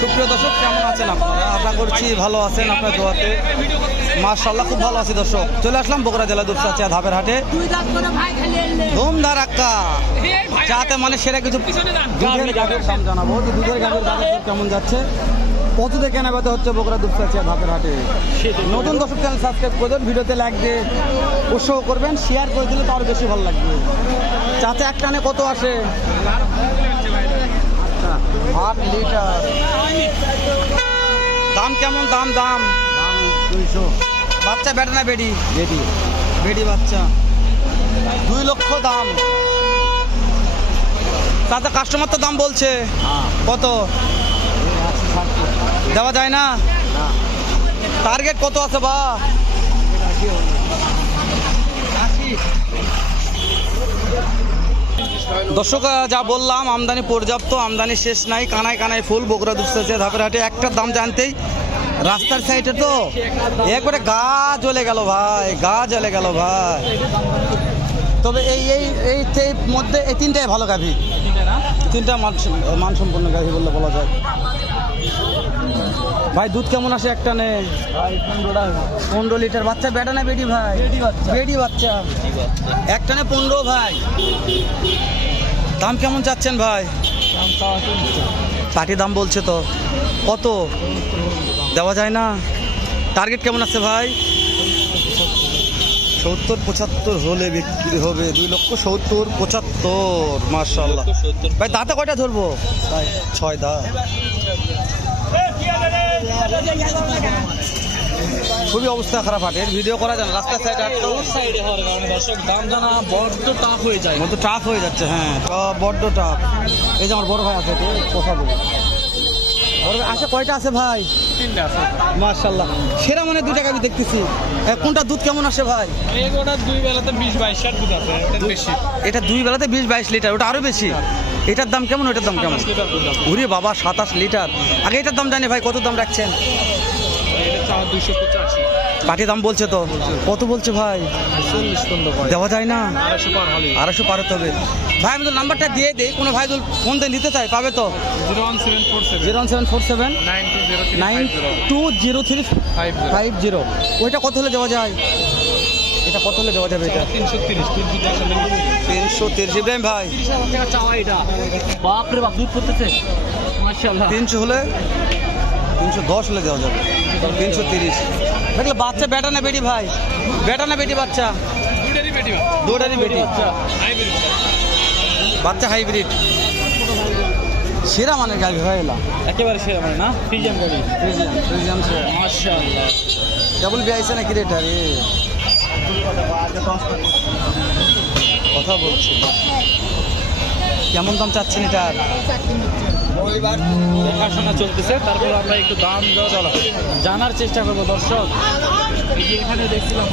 সুপ্রিয় দর্শক, কেমন আছেন আপনারা? আশা করছি ভালো আছেন আপনার দোয়াতে। মার্শাল্লাহ খুব ভালো আছি দর্শক। চলে আসলাম বগুড়া জেলা দুপসাচিয়া ধাপের হাটে। দুই দাঁত করে ভাই খালি এলে ধুম ধারাক্কা যাতে মানে সেরা কিছু দুধের গাভীর দাম জানাব। যে দুধের গাভীর দাম কেমন যাচ্ছে? কততে কেনা বেচা হচ্ছে বগুড়া দুপসাচিয়া ধাপের হাটে? নতুন দর্শক চ্যানেল সাবস্ক্রাইব করবেন ভিডিওতে লাইক দিয়ে উৎসাহ করবেন শেয়ার করে দিলে তো আরও বেশি ভালো লাগবে। চাতে এক টানে কত আসে? আট লিটার। দাম কেমন? দাম দাম। দুইশো। বাচ্চা বেটা না বেডি? বেডি। বেডি বাচ্চা। দুই লক্ষ দাম। তাতে কাস্টমার তো দাম বলছে। কত? দেওয়া যায় না? টার্গেট কত আছে বা? দর্শক যা বললাম আমদানি পর্যাপ্ত আমদানি শেষ নাই কানায় কানায় ফুল বগুড়া দুপসাচ্ছে ধাপের হাটে একটার দাম জানতেই রাস্তার সাইডে তো। একবারে গা জ্বলে গেল ভাই গা জ্বলে গেল ভাই। তবে এই এই এই মধ্যে এই তিনটাই ভালো গাভি? তিনটা মান মানসম্পন্ন গাভি বললে বলা যায়। ভাই দুধ কেমন আসে একটা নে পনেরো লিটার বাচ্চা বেটা না বেডি ভাই? বেডি বাচ্চা। একটা নে পনেরো ভাই। দাম কেমন চাচ্ছেন ভাই? পাটি দাম বলছে তো। কত? দেওয়া যায় না। টার্গেট কেমন আছে ভাই? সত্তর পঁচাত্তর হলে বিক্রি হবে। দুই লক্ষ সত্তর পঁচাত্তর মার্শাল্লাহ ভাই দাঁতে কয়টা ধরবো? ছয় দা খুবই অবস্থা খারাপ হাটের। ভিডিও করা যায় রাস্তার সাইডে হাঁটতো সাইডে হওয়ার কারণে দর্শক দাম জানা বড্ড টাফ হয়ে যায়। মতো টাফ হয়ে যাচ্ছে হ্যাঁ। বড্ড টাফ এই যে আমার বড় ভাই আছে কথা বলি। আসে কয়টা আছে ভাই? তিনটা আছে। মার্শাল্লাহ সেরা মানে দু টাকা আমি দেখতেছি কোনটা দুধ কেমন আসে ভাই? দুই বেলাতে বিশ বাইশ দুধ আছে এটা বেশি। এটা দুই বেলাতে বিশ বাইশ লিটার ওটা আরও বেশি। এটার দাম কেমন ওটার দাম কেমন? উরে বাবা সাতাশ লিটার। আগে এটার দাম জানি ভাই কত দাম রাখছেন? পঁচাশি। পাটি দাম বলছে তো? কত বলছে ভাই? দেওয়া যায় না? আড়াইশো পার হলে। আড়াইশো পার হতে হবে। ভাই আমি তো নাম্বারটা দিয়ে দিই কোনো ভাই যদি ফোন দিয়ে নিতে চাই পাবে তো? Zero one seven four seven. Zero one seven four seven. Nine two zero three five zero. Five zero. ওইটা কত হলে দেওয়া যায়? এটা কত হলে দেওয়া যাবে এটা? তিনশো তিরিশ। তিনশো তিরিশ ইব্রাহিম ভাই। তিরিশ হাজার টাকা চাওয়া এটা। বাপরে বাপ দুধ করতেছে মার্শাল্লাহ তিনশো হলে তিনশো দশ হলে দেওয়া যাবে। তিনশো তিরিশ। দেখলে বাচ্চা বেটা না বেটি ভাই? বেটা না বেটি বাচ্চা? দুটারই বেটি বাচ্চা। হাইব্রিড। সেরা মানের গাড়ি ভাই এলা। একেবারে সেরা মানে না? ফ্রিজিয়াম গাড়ি। সেরা মার্শাল্লাহ ডাবল বি আইসে নাকি রেট আরে কথা বলছি। কেমন দাম চাচ্ছেন এটার? দেখাশোনা চলতেছে তারপর আমরা একটু দাম দর জানার চেষ্টা করব দর্শক। এই যে এখানে দেখছিলাম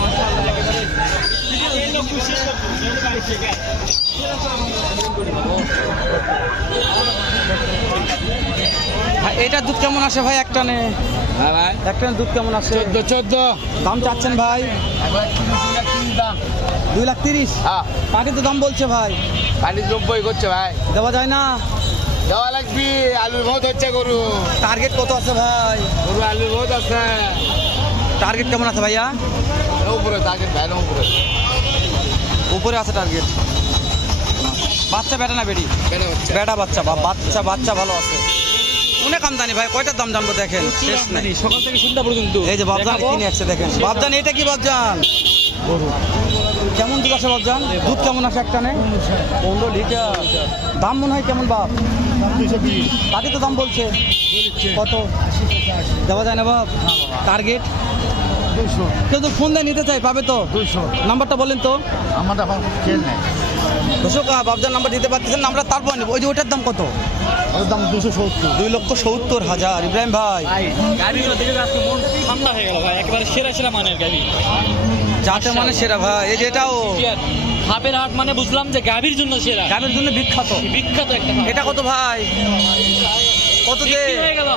একেবারে দুধ কেমন আসে ভাই একটা নে? হ্যাঁ ভাই। একটা দুধ কেমন আসে? চোদ্দ চোদ্দ। দাম চাচ্ছেন ভাই? দুই লাখ তিরিশ? হ্যাঁ। পাটি তো দাম বলছে ভাই। পানি নব্বই করছে ভাই। দেওয়া যায় না। দেওয়া লাগবি আলুর বহুত হচ্ছে গরু। টার্গেট কত আছে ভাই? গরু আলুর বহুত আছে। টার্গেট কেমন আছে ভাইয়া? উপরে তাকে ভ্যান উপরে। উপরে আছে টার্গেট বাচ্চা বেটা না বেটি কেন বেটা বাচ্চা বা বাচ্চা বাচ্চা ভালো আছে। অনেক আমদানি ভাই? কয়টার দাম জানব দেখেন? শেষ নাই। সকাল থেকে সন্ধ্যা পর্যন্ত। এই যে বাবজান। কিনে আসছে দেখেন। বাবজান এটা কি বাবজান? কেমন দুধ আসে বাবজান? দুধ কেমন আসে একটা নে পনেরো লিটার। দাম মনে হয় কেমন বাপ? তাকে তো দাম বলছে। কত? দেওয়া যায় না বাপ। টার্গেট কেউ তো ফোন দিয়ে নিতে চাই পাবে তো। নাম্বারটা বলেন তো। আমার এখন খেল নেই। দর্শক আহ, বাবজান নাম্বার দিতে পারতেছেন আমরা তারপর নেব। ওই যে ওটার দাম কত? ওর দাম দুশো সত্তর। দুই লক্ষ সত্তর হাজার। ইব্রাহিম ভাই। মন ঠান্ডা হয়ে গেল ভাই। একেবারে সেরা সেরা মানের গাড়ি। যাতে মানে সেরা ভাই। এই যে এটাও। হাবের হাট মানে বুঝলাম যে গাভীর জন্য সেরা। গাভীর জন্য বিখ্যাত। বিখ্যাত একটা এটা কত ভাই? কত হয়ে গেল।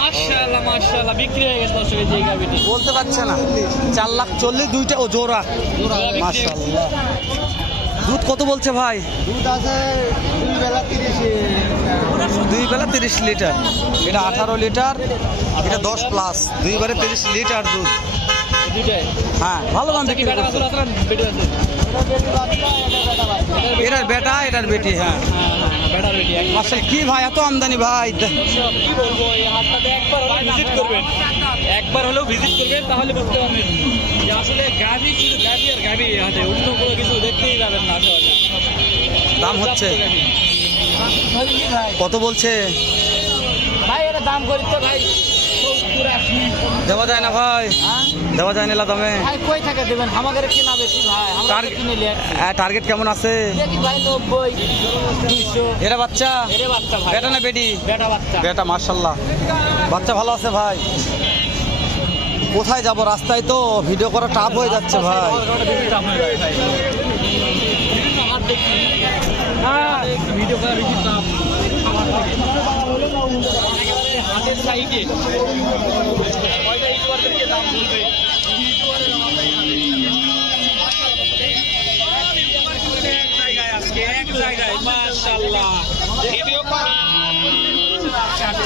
মাশাআল্লাহ মাশাআল্লাহ বিক্রি হয়ে গেছে দর্শক এই গাভীটি। বলতে পারছে না। চার লাখ চল্লিশ দুইটা ও জোড়া। মাশাল্লাহ দুধ কত বলছে ভাই? দুধ আছে দুই বেলা তিরিশে দুই বেলা তিরিশ লিটার। এটা আঠারো লিটার এটা দশ প্লাস দুই বারে তিরিশ লিটার দুধ। হ্যাঁ ভালো দাম বিক্রি করছে। আছে এটার বেটা এটার বেটি হ্যাঁ। হ্যাঁ হ্যাঁ এক মার্শাল কি ভাই এত আমদানি ভাই? কি বলব এই হাটটাতে একবার হলেও ভিজিট করবেন। একবার হলেও ভিজিট করবেন তাহলে বুঝতে পারবেন যে আসলে শুধু আর হাটে। অন্য কোনো কিছু দেখতেই যাবেন না দাম হচ্ছে। কত বলছে? ভাই এটা দাম করি তো ভাই। দেওয়া যায় না ভাই। দেওয়া যায় না দামে। কই থেকে দেবেন? আমাদের কেনা বেশি ভাই আমরা Target- কিনে লেট টার্গেট কেমন আছে? দেখি ভাই এরা বাচ্চা? এরে বাচ্চা ভাই। বেটা না বেটি? বেটা বাচ্চা। বেটা মার্শাল্লাহ বাচ্চা ভালো আছে ভাই। কোথায় যাব রাস্তায় তো? ভিডিও করা টাফ হয়ে যাচ্ছে ভাই। ভিডিও করা বেশি হাতের সাইডে। কয়টা ইউটিউবারদেরকে দাম বলবে। এক জায়গায় আজকে এক জায়গায় মাশাআল্লাহ। ভিডিও করা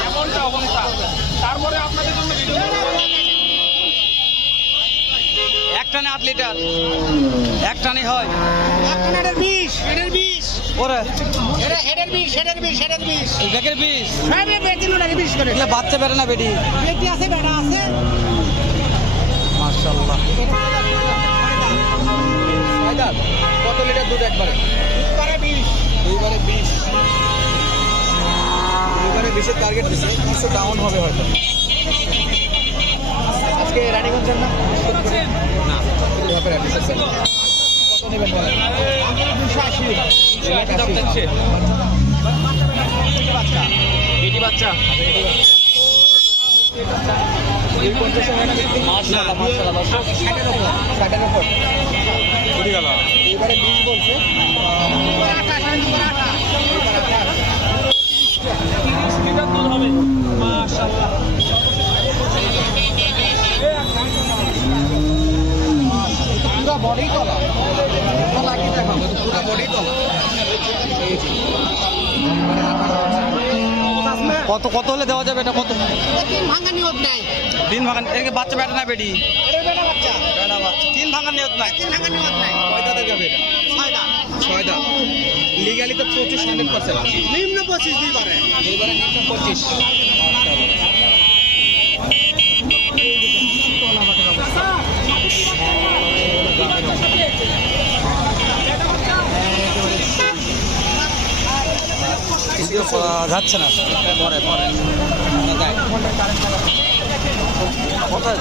এমনটা অবস্থা। তারপরে আপনাদের জন্য ভিডিও এক টানে আট লিটার। এক টানে হয় এটার বিষ। এটার বিষ। ওরে? এটা এটার বিষ বিষ এটার বিষ। লাগে বিষ? করে। এগুলো বাচ্চা বেটা না বেটি? বেটি আছে বেটা আছে। মার্শাল্লাহ কত লিটার দুধ একবারে? করে বিষ। দুইবারে বিশ। দুইবারে বিশের টার্গেট দিচ্ছে একটু ডাউন হবে হয়তো। আজকে রানীগঞ্জের না? না হবে রানী বেটি বাচ্চা এবারে বিশ বলছে তিরিশ লিটার দুধ হবে মাশাআল্লাহ বডি তলা এটা লাগিয়ে দেখাবো পুরো বডি তলা কত কত হলে দেওয়া যাবে এটা কত? তিন ভাঙা এর বাচ্চা বেটা না বেটি? এটা বেটা বাচ্চা। বেটা বাচ্চা। তিন ভাঙান নিয়ত নাই তিন ভাঙা নিয়ত নাই কয় দাঁতের যাবে এটা? ছয়টা। ছয় দাঁত লিগালি তো পঁচিশ হান্ড্রেড পার্সেন্ট নিম্ন পঁচিশ দুই পারে। এবারে নিম্ন পঁচিশ। ভিডিও যাচ্ছে না। কোথায়?